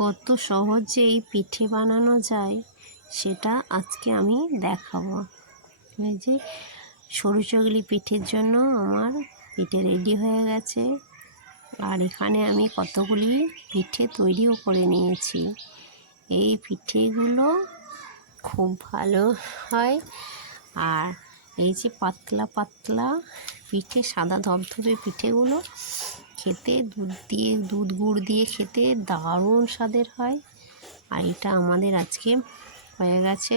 কত সহজে এই পিঠে বানানো যায় সেটা আজকে আমি দেখাবো। এই যে সরু চগলি পিঠের জন্য আমার পিঠে রেডি হয়ে গেছে, আর এখানে আমি কতগুলি পিঠে তৈরিও করে নিয়েছি। এই পিঠেগুলো খুব ভালো হয়। আর এই যে পাতলা পাতলা পিঠে, সাদা ধবধবে পিঠেগুলো খেতে দুধ গুড় দিয়ে খেতে দারুণ স্বাদের হয়। আর এটা আমাদের আজকে হয়ে গেছে।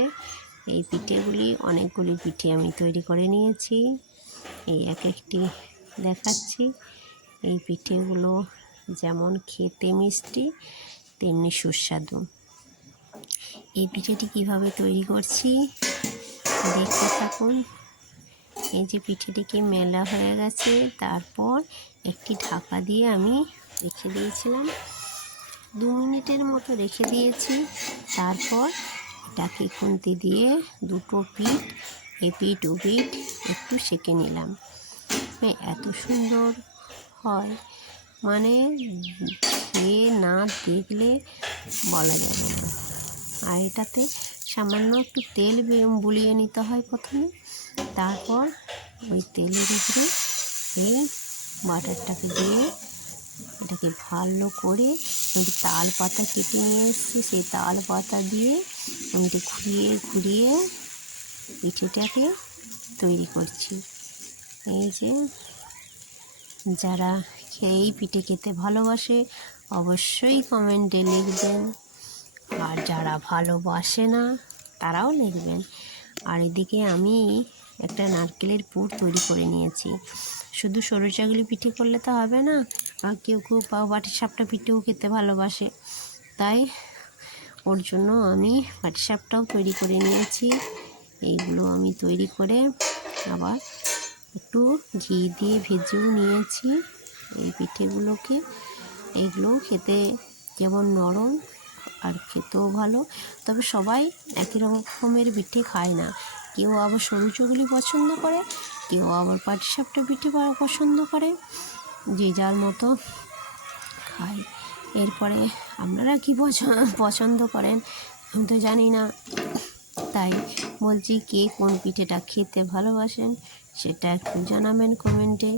এই পিঠেগুলি অনেকগুলি পিঠে আমি তৈরি করে নিয়েছি, এই এক একটি দেখাচ্ছি। এই পিঠেগুলো যেমন খেতে মিষ্টি তেমনি সুস্বাদু। এই পিঠেটি কিভাবে তৈরি করছি দেখতে থাকুন। এই যে পিঠেটিকে মেলা হয়ে গেছে, তারপর একটি ঢাকা দিয়ে আমি রেখে দিয়েছিলাম, 2 মিনিটের মতো রেখে দিয়েছি। তারপর এটাকে খুন্তি দিয়ে দুটো পিঠ এপিঠ ওপিঠ একটু সেঁকে নিলাম। এত সুন্দর হয়, মানে খেয়ে না দেখলে বলা যাবে না। আর এটাতে সামান্য একটু তেল বুলিয়ে নিতে হয় প্রথমে, তারপর ওই তেলের উপরে এই বাটারটাকে দিয়ে এটাকে ভালো করে তাল পাতা কেটে নিয়ে এসেছি, সেই তাল পাতা দিয়ে আমি এটা ঘুরিয়ে ঘুরিয়ে পিঠেটাকে তৈরি করছি। এই যে যারা এই পিঠে খেতে ভালোবাসে অবশ্যই কমেন্টে লিখবেন, আর যারা ভালোবাসে না তারাও লিখবেন। আর এদিকে আমি একটা নারকেলের পুর তৈরি করে নিয়েছি। শুধু সরু চাগলি পিঠে করলে তো হবে না, আর কেউ কেউ পাটিসাপটা পিঠেও খেতে ভালোবাসে, তাই ওর জন্য আমি পাটিসাপটাও তৈরি করে নিয়েছি। এইগুলো আমি তৈরি করে আবার একটু ঘি দিয়ে ভেজেও নিয়েছি এই পিঠেগুলোকে। এইগুলো খেতে যেমন নরম আর খেতেও ভালো, তবে সবাই একই রকমের পিঠে খায় না। কেউ আবার সরু চগলি পছন্দ করে, কেউ আবার পাটিসাপটা পিঠে পছন্দ করে, যে যার মতো খায়। এরপরে আপনারা কি পছন্দ করেন আমি তো জানি না, তাই বলছি কে কোন পিঠেটা খেতে ভালোবাসেন সেটা একটু জানাবেন কমেন্টে।